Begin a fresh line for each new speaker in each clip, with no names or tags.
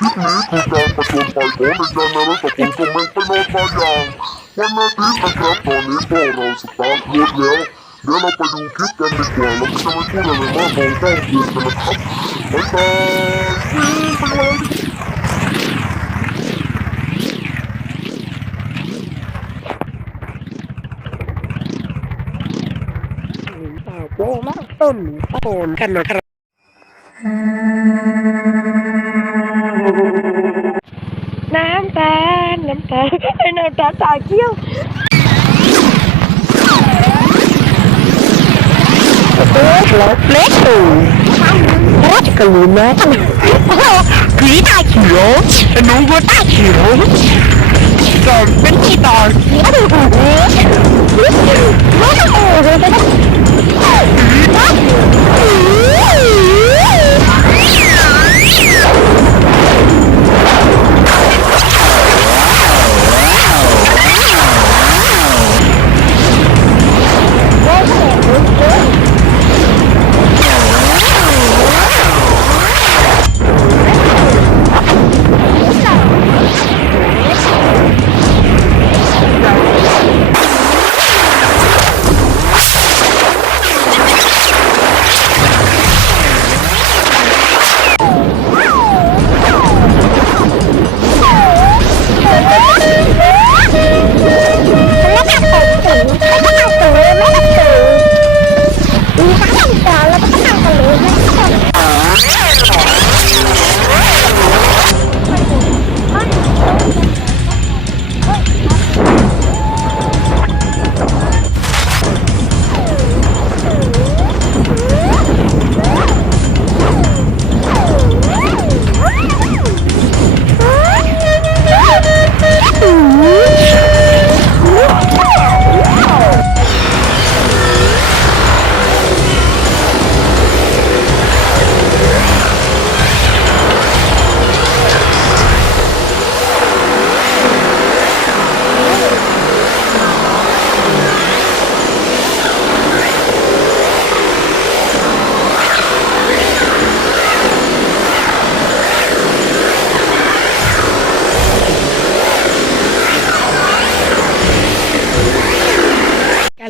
คลิปนี้คือการประจนไปของเด็กายนรสกุลกำลังไปนอนบางอย่างวันอาทิตย์นะครับตอนนี้พวกเราสตาร์ทรถแล้วเดี๋ยวเราไปดูคลิปกันดีกว่าเราไม่จะไม่พูดอะไรมากมองกล้องดูกันนะครับบ๊ายบายไปเลย
ตาโปมากต้นโอนกันนะครับ น้ำตาลน้ำตาลไอ้น้ำตาลตาเกี้ยวโอ้โหเล็กสูงโอ้จะกระลุนนะผีตาเขียวหนูก็ตาเขียวก่อนเป็นที่ต่อเขียว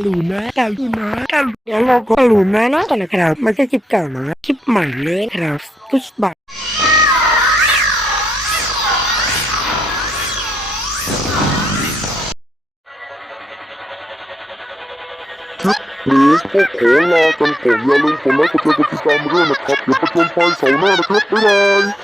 ลู
นะกาลูนะกาลูเดี๋ยวเราก็ลูนะนะกันนะครับไม่ใช่คลิปเก่านะคลิปใหม่เลยครับพุชบัต
คลิปนี้ก็ขอลากันก่อนอย่าลืมกดไลค์กดแชร์กดติดตามมาด้วยนะครับเดี๋ยวประจนไปเสาหน้านะครับบ๊ายบาย